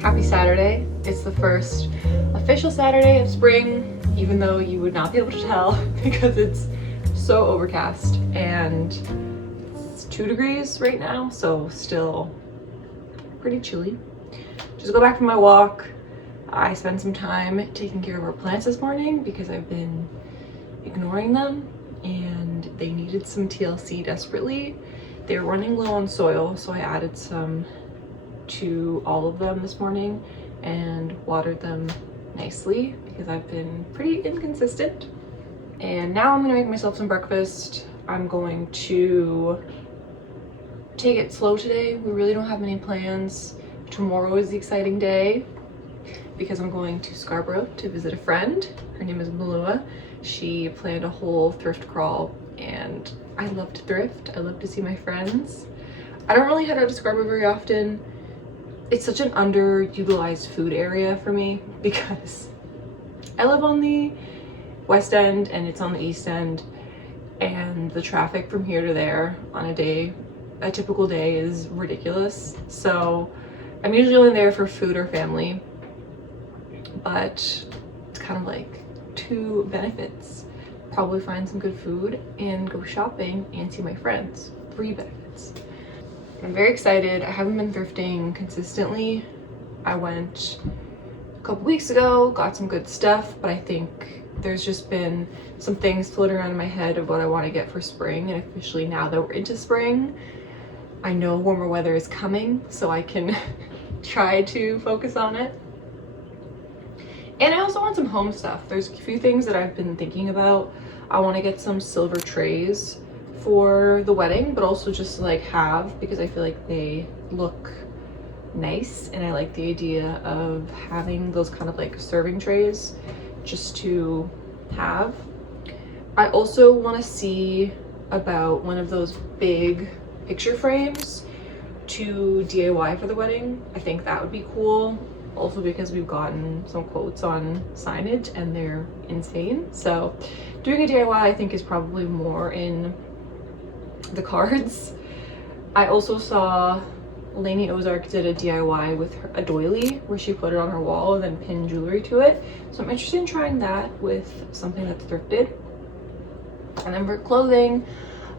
Happy Saturday. It's the first official Saturday of spring, even though you would not be able to tell because it's so overcast and it's 2 degrees right now, so still pretty chilly. Just go back from my walk. I spent some time taking care of our plants this morning because I've been ignoring them and they needed some TLC desperately. They were running low on soil, so I added some to all of them this morning and watered them nicely because I've been pretty inconsistent. And now I'm gonna make myself some breakfast. I'm going to take it slow today. We really don't have many plans. Tomorrow is the exciting day because I'm going to Scarborough to visit a friend. Her name is Malua. She planned a whole thrift crawl and I love to thrift. I love to see my friends. I don't really head out to Scarborough very often. It's such an underutilized food area for me because I live on the west end and it's on the east end, and the traffic from here to there on a typical day is ridiculous. So I'm usually only there for food or family, but it's kind of like 2 benefits. Probably find some good food and go shopping and see my friends. 3 benefits. I'm very excited. I haven't been thrifting consistently. I went a couple weeks ago, got some good stuff, but I think there's just been some things floating around in my head of what I want to get for spring, and officially now that we're into spring, I know warmer weather is coming, so I can try to focus on it. And I also want some home stuff. There's a few things that I've been thinking about. I want to get some silver trays for the wedding, but also just to like have, because I feel like they look nice and I like the idea of having those kind of like serving trays just to have. I also want to see about one of those big picture frames to DIY for the wedding. I think that would be cool. Also because we've gotten some quotes on signage and they're insane. So doing a DIY I think is probably more in the cards. I also saw Lainey Ozark did a DIY with a doily where she put it on her wall and then pinned jewelry to it. So I'm interested in trying that with something that's thrifted. And then for clothing,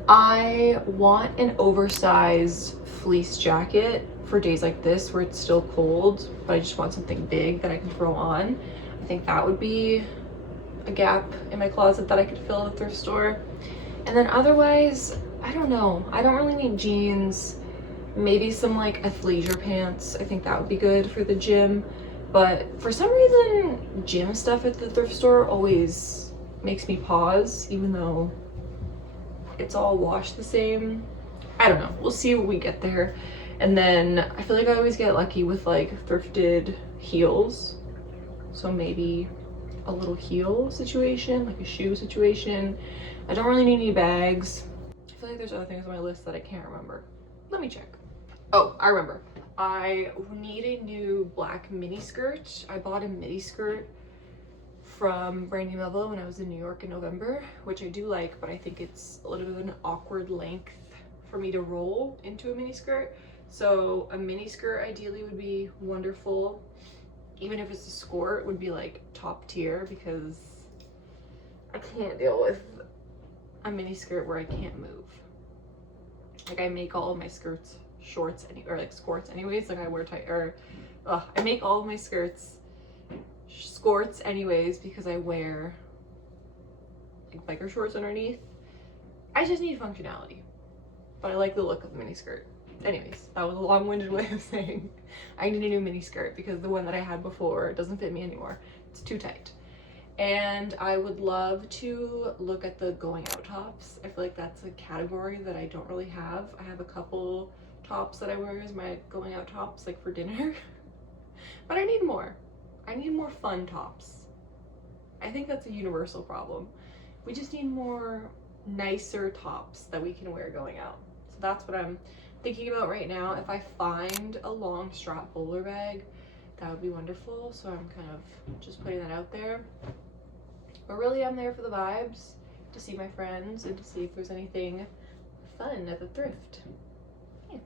I want an oversized fleece jacket for days like this where it's still cold, but I just want something big that I can throw on. I think that would be a gap in my closet that I could fill at a thrift store. And then otherwise, I don't know. I don't really need jeans. Maybe some like athleisure pants. I think that would be good for the gym. But for some reason, gym stuff at the thrift store always makes me pause, even though it's all washed the same. I don't know. We'll see when we get there. And then I feel like I always get lucky with like thrifted heels. So maybe a little heel situation, like a shoe situation. I don't really need any bags. I feel like there's other things on my list that I can't remember. Let me check. Oh, I remember. I need a new black mini skirt. I bought a mini skirt from Brandy Melville when I was in New York in November, which I do like, but I think it's a little bit of an awkward length for me to roll into a mini skirt. So a mini skirt ideally would be wonderful. Even if it's a skirt, it would be like top tier because I can't deal with a mini skirt where I can't move. Like I make all of my skirts shorts or like skirts anyways. Like I wear tight I make all of my skirts skirts anyways because I wear like biker shorts underneath. I just need functionality, but I like the look of the mini skirt. Anyways, that was a long-winded way of saying I need a new mini skirt because the one that I had before doesn't fit me anymore. It's too tight. And I would love to look at the going out tops. I feel like that's a category that I don't really have. I have a couple tops that I wear as my going out tops, like for dinner, but I need more. I need more fun tops. I think that's a universal problem. We just need more nicer tops that we can wear going out. So that's what I'm thinking about right now. If I find a long strap bowler bag, that would be wonderful. So I'm kind of just putting that out there. But really I'm there for the vibes, to see my friends and to see if there's anything fun at the thrift. Yeah.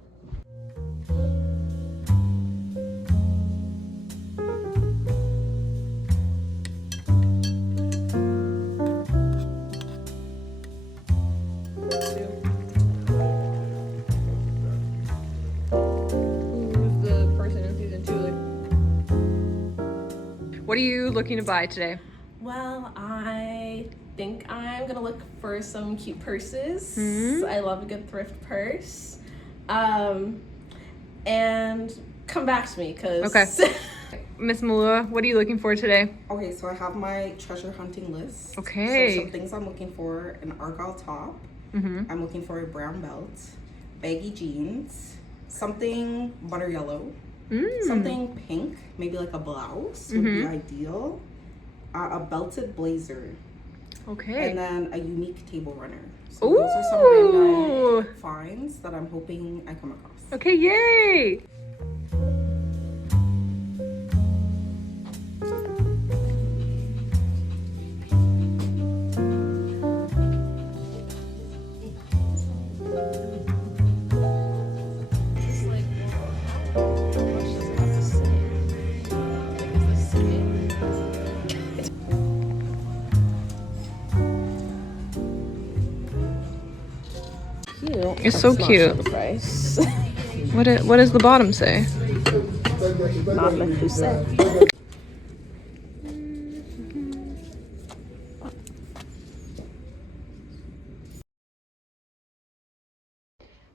What are you looking to buy today? Well, I think I'm gonna look for some cute purses. Hmm? I love a good thrift purse. And come back to me, cause Okay. Miss Malua, what are you looking for today? Okay, so I have my treasure hunting list. Okay. So some things I'm looking for: an argyle top. I'm looking for a brown belt, baggy jeans, something butter yellow, something pink, maybe like a blouse would be ideal. A belted blazer. Okay. And then a unique table runner. So those are some random finds that I'm hoping I come across. Okay, yay! It's so cute. The price. What does the bottom say? Not meant to say.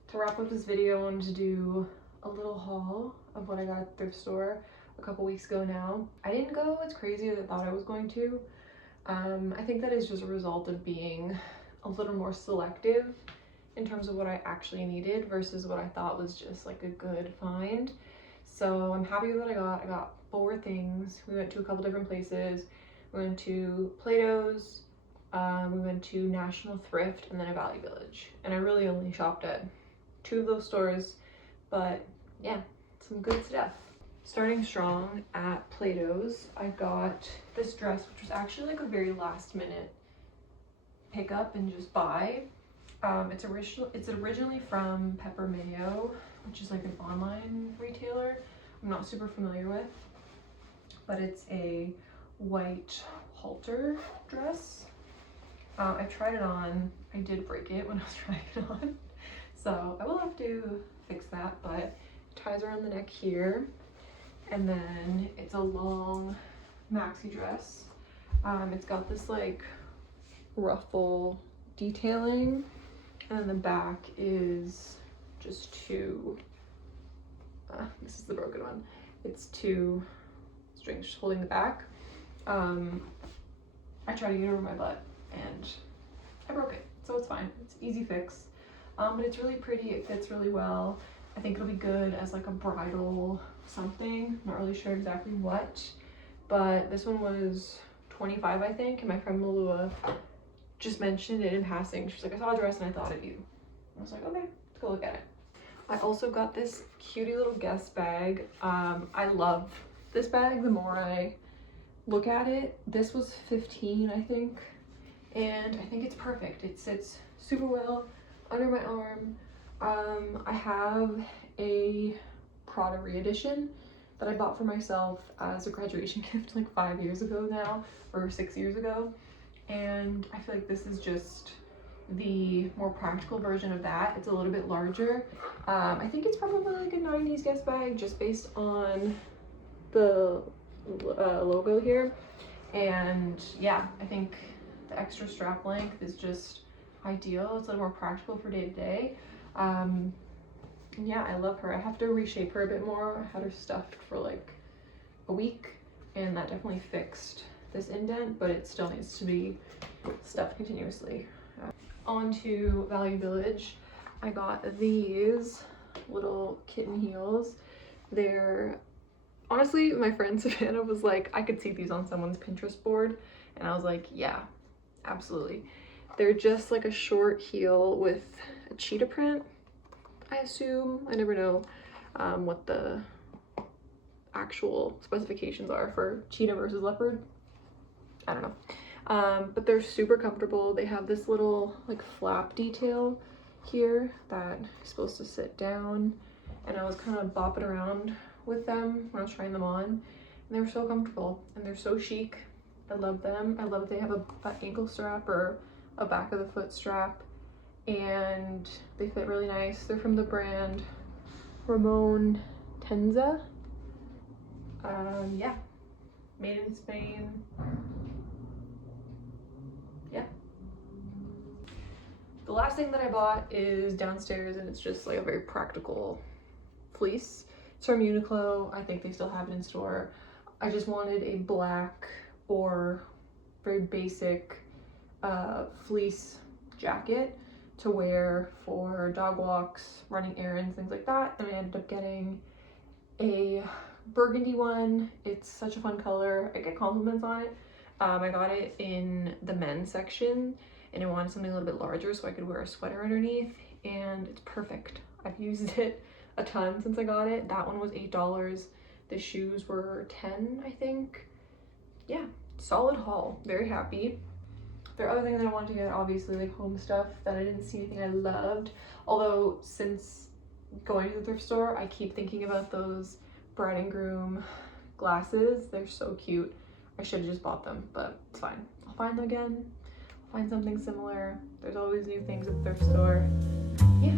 To wrap up this video, I wanted to do a little haul of what I got at the thrift store a couple weeks ago now. I didn't go as crazy as I thought I was going to. I think that is just a result of being a little more selective in terms of what I actually needed versus what I thought was just like a good find. So I'm happy with what I got. I got 4 things. We went to a couple different places. We went to Plato's, we went to National Thrift, and then a Value Village. And I really only shopped at 2 of those stores, but yeah, some good stuff. Starting strong at Plato's, I got this dress, which was actually like a very last minute pick up and just buy. It's originally from Pepper Mayo, which is like an online retailer I'm not super familiar with, but it's a white halter dress. I tried it on. I did break it when I was trying it on, so I will have to fix that, but it ties around the neck here, and then it's a long maxi dress. It's got this like ruffle detailing, and then the back is just 2, this is the broken one, it's 2 strings just holding the back. I tried to get it over my butt and I broke it, so it's fine, it's easy fix. But it's really pretty, it fits really well. I think it'll be good as like a bridal something, not really sure exactly what, but this one was $25 I think, and my friend Malua just mentioned it in passing. She's like, I saw a dress and I thought of you. I was like, okay, let's go look at it. I also got this cutie little Guess bag. I love this bag the more I look at it. This was $15 I think, and I think it's perfect. It sits super well under my arm. I have a Prada re-edition that I bought for myself as a graduation gift like 5 years ago now, or 6 years ago. And I feel like this is just the more practical version of that. It's a little bit larger. I think it's probably like a 90s Guess bag just based on the logo here. And yeah, I think the extra strap length is just ideal. It's a little more practical for day to day. Yeah, I love her. I have to reshape her a bit more. I had her stuffed for like a week, and that definitely fixed this indent, but it still needs to be stuffed continuously. On to Value Village. I got these little kitten heels. They're honestly, my friend Savannah was like, I could see these on someone's Pinterest board, and I was like, yeah, absolutely. They're just like a short heel with a cheetah print, I assume. I never know what the actual specifications are for cheetah versus leopard. I don't know. But they're super comfortable. They have this little like flap detail here that is supposed to sit down, and I was kind of bopping around with them when I was trying them on, and they were so comfortable and they're so chic. I love them. I love that they have a ankle strap or a back of the foot strap, and they fit really nice. They're from the brand Ramon Tenza. Yeah, made in Spain. Yeah. The last thing that I bought is downstairs, and it's just like a very practical fleece. It's from Uniqlo. I think they still have it in store. I just wanted a black or very basic fleece jacket to wear for dog walks, running errands, things like that. And I ended up getting a burgundy one. It's such a fun color. I get compliments on it. I got it in the men's section, and I wanted something a little bit larger so I could wear a sweater underneath, and it's perfect. I've used it a ton since I got it. That one was $8. The shoes were 10, I think. Yeah, solid haul. Very happy. There are other things that I wanted to get, obviously, like home stuff that I didn't see anything I loved. Although since going to the thrift store, I keep thinking about those bride and groom glasses. They're so cute. I should have just bought them, but it's fine. I'll find them again. I'll find something similar. There's always new things at the thrift store. Yeah.